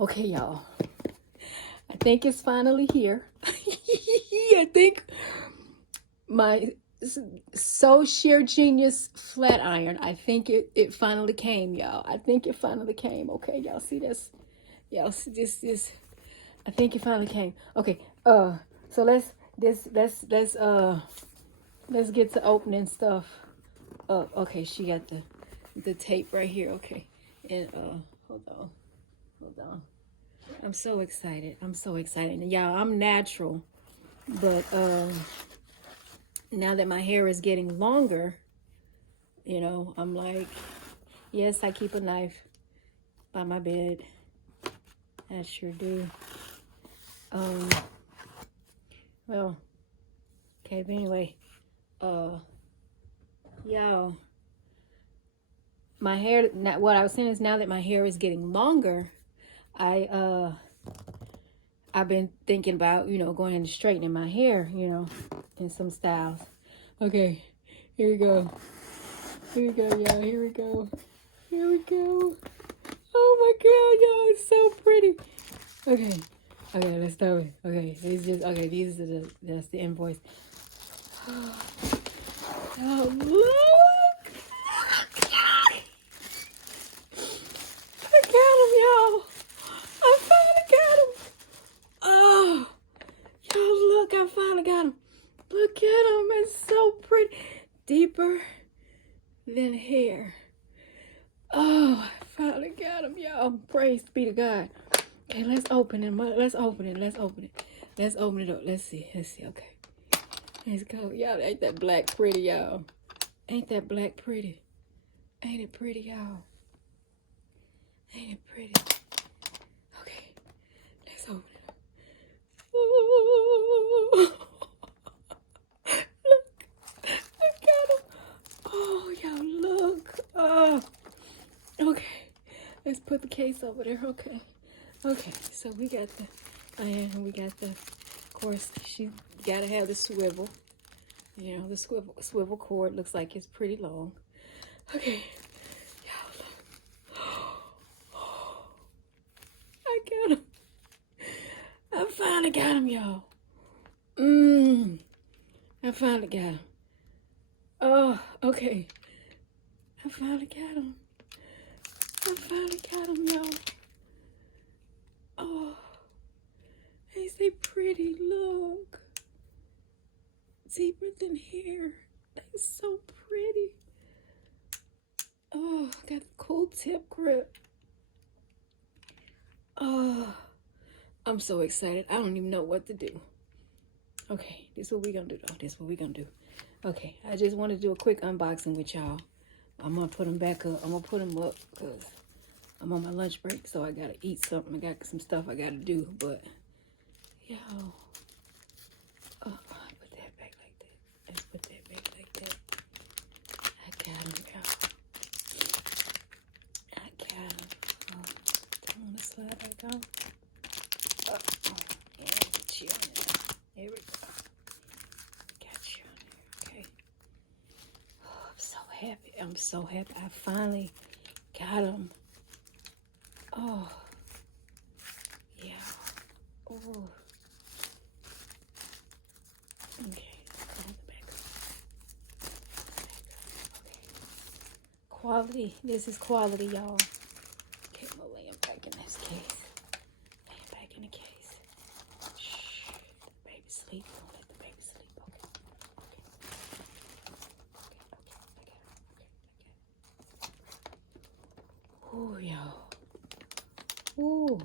Okay, y'all. I think it's finally here. I think my So Sheer Genius flat iron. I think it finally came, y'all. I think it finally came. Okay, y'all see this? Y'all see this. I think it finally came. Okay. So let's get to opening stuff. Okay, she got the tape right here. Okay. And hold on. I'm so excited. I'm so excited. And y'all, I'm natural, but now that my hair is getting longer, I'm like, yes, I keep a knife by my bed. I sure do. Well, okay, but anyway, y'all, my hair, what I was saying is now that my hair is getting longer, I've been thinking about, going and straightening my hair, in some styles. Okay, here we go. Here we go, y'all. Here we go. Here we go. Oh my god, y'all, it's so pretty. Okay. Okay, let's start with. Okay, these are that's the invoice. Oh, look! I got him, y'all. I finally got him. Oh, y'all, look! I finally got him. Look at him. It's so pretty. Deeper than hair. Oh, I finally got him, y'all. Praise be to God. Okay, let's open it. Let's open it. Let's open it. Let's open it up. Let's see. Let's see. Okay. Let's go. Y'all, ain't that black pretty, y'all? Ain't that black pretty? Ain't it pretty, y'all? Ain't it pretty? Okay. Let's open it up. Ooh. Look. I got him. Oh, y'all, look. Oh. Okay. Let's put the case over there. Okay. Okay. So we got of course, she gotta have the swivel. The swivel cord looks like it's pretty long. Okay. Y'all look. I got him. I finally got him, y'all. I finally got him. Oh, okay. I finally got him. I finally got him, y'all. Oh, ain't they pretty? Look. Deeper than hair. That's so pretty. Oh, got the cool tip grip. Oh, I'm so excited. I don't even know what to do. Okay, this is what we're gonna do though. This is what we're gonna do. Okay, I just want to do a quick unboxing with y'all. I'm gonna put them back up. I'm gonna put them up because I'm on my lunch break, so I gotta eat something. I got some stuff I gotta do, but y'all, put that back like that. Let's put that back like that. I got them, y'all. I got them. Oh, don't want to slide back on. Yeah, get you on there. There we go. Got you on there. Okay. Oh, I'm so happy. I'm so happy. I finally got them. Oh, yeah. Oh. Okay. Hold the back up. Okay. Quality. This is quality, y'all. Okay, I'm gonna lay him back in this case. Lay him back in the case. Shh. Let the baby sleep. Don't let the baby sleep. Okay. Okay. Okay. Okay. Okay. Ooh, y'all. Ooh.